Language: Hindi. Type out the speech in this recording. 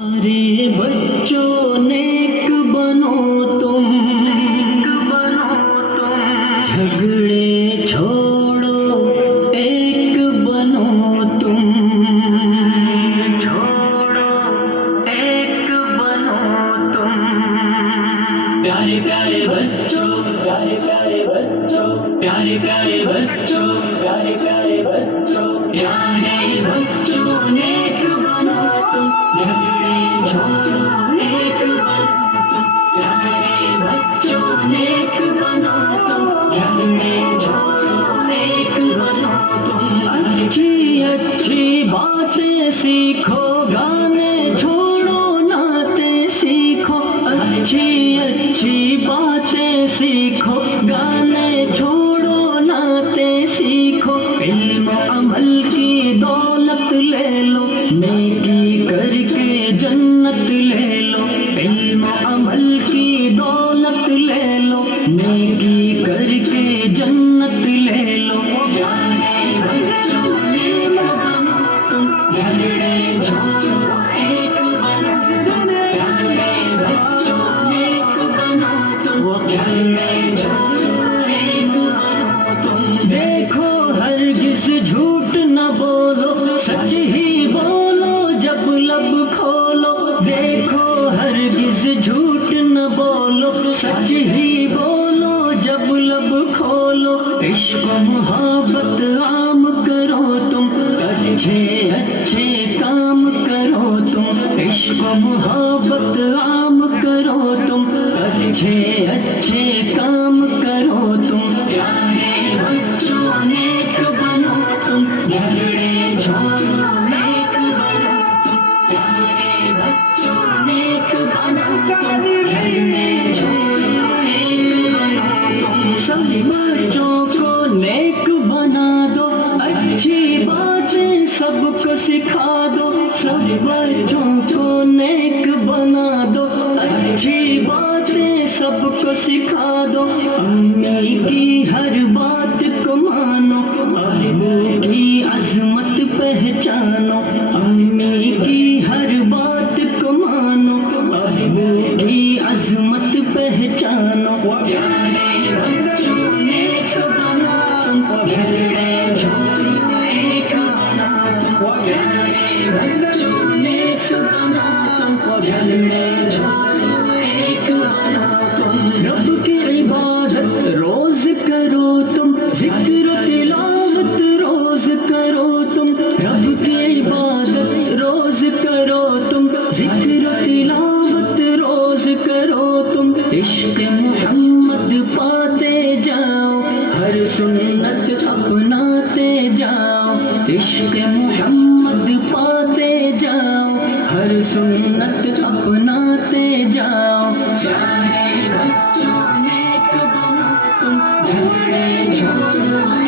अरे बच्चों नेक बनो तुम, झगड़े छोड़ो एक बनो तुम, एक बनो तुम। प्यारे प्यारे बच्चों, प्यारे प्यारे बच्चों, प्यारे प्यारे बच्चों, प्यारे प्यारे बच्चों, प्यारे बच्चों नेक बनो तुम, झगड़े छोड़ो एक बनो तुम। प्यारे बच्चों नेक बनो तुम, झगड़े छोड़ो एक बनो तुम। अच्छी अच्छी बातें सीखो, गाने छोड़ो नाते सीखो। अच्छी अच्छी बातें सीखो, गाने छोड़ो नाते सीखो। इल्म अमल की दौलत ले लो, नेकी करके जन्नत ले लो। इल्म अमल की दौलत ले लो, नेकी करके जन्नत ले लो। प्यारे बच्चों नेक बनो तुम, झगड़े छोड़ो एक बनो तुम। प्यारे बच्चों नेक बनो तुम, झगड़े छोड़ो एक बनो तुम। देखो हरगिज़ झूठ न बोलो, सच ही बोलो जब लब खोलो। देखो हरगिज़ झूठ न बोलो, सच ही बोलो जब लब खोलो। इश्क मोहब्बत आम करो तुम, अच्छे अच्छे काम करो तुम। इश्क मोहब्बत आम करो तुम, अच्छे अच्छे काम करो तुम। प्यारे बच्चों नेक बनो तुम, झगड़े छोड़ो एक बनो तुम। प्यारे बच्चों नेक बनो तुम, झगड़े छोड़ो एक बनो तुम। सभी बच्चों को नेक बना दो, अच्छी बातें सबको सिखा दो। सभी बच्चों को नेक बना दो, अच्छी बातें सबको सिखा दो। अम्मी की हर बात को मानो, अब्बू की अजमत पहचानो। अम्मी की हर बात को मानो, अब्बू की अजमत पहचानो। प्यारे बच्चों नेक बनो तुम, झगड़े छोड़ो एक बनो तुम। प्यारे बच्चों नेक बनो तुम, झगड़े छोड़ो एक बनो तुम। रब की इबादत रोज करो तुम, जिक्र तिलावत रोज करो तुम। रब की इबादत रोज करो तुम, जिक्र तिलावत रोज करो तुम। इश्क मोहम्मद पाते जाओ, हर सुन्नत अपनाते जाओ। इश्क मोहम्मद पाते जाओ, हर सुन्नत अपनाते जाओ। प्यारे बच्चों नेक बनो तुम, झगड़े छोड़ो